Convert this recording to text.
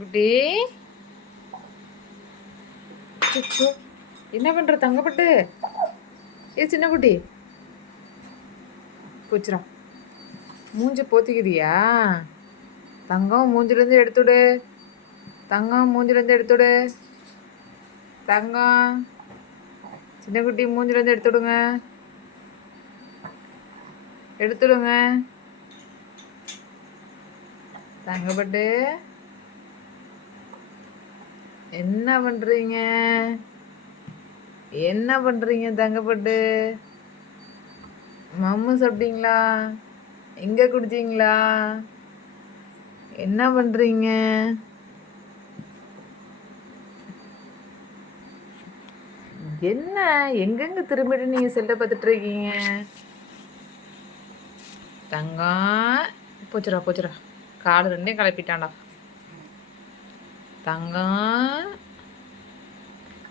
குட்டி என்ன பண்ற தங்கப்பட்டு? ஏ சின்ன குட்டி. போச்சுரா மூஞ்சி போத்திக்கிறியா? தங்கம் மூஞ்சிலேருந்து எடுத்துடு. தங்கம் மூஞ்சிலேருந்து எடுத்துடு. தங்கம். சின்ன குட்டி மூஞ்சிலேருந்து எடுத்துடுங்க. எடுத்துடுங்க. தங்கப்பட்டு. என்ன பண்ணுறீங்க என்ன பண்ணுறீங்க தங்கப்பட்டு? மம்மு சாப்பிட்டீங்களா? எங்கே குடிச்சிங்களா? என்ன பண்ணுறீங்க என்ன? எங்கெங்க திரும்பிட்டு நீங்கள் செல்ல பார்த்துட்டு இருக்கீங்க தங்கம். போச்சுடா போச்சுடா. காடு ரெண்டையும் கிளப்பிட்டான்டா தங்கம்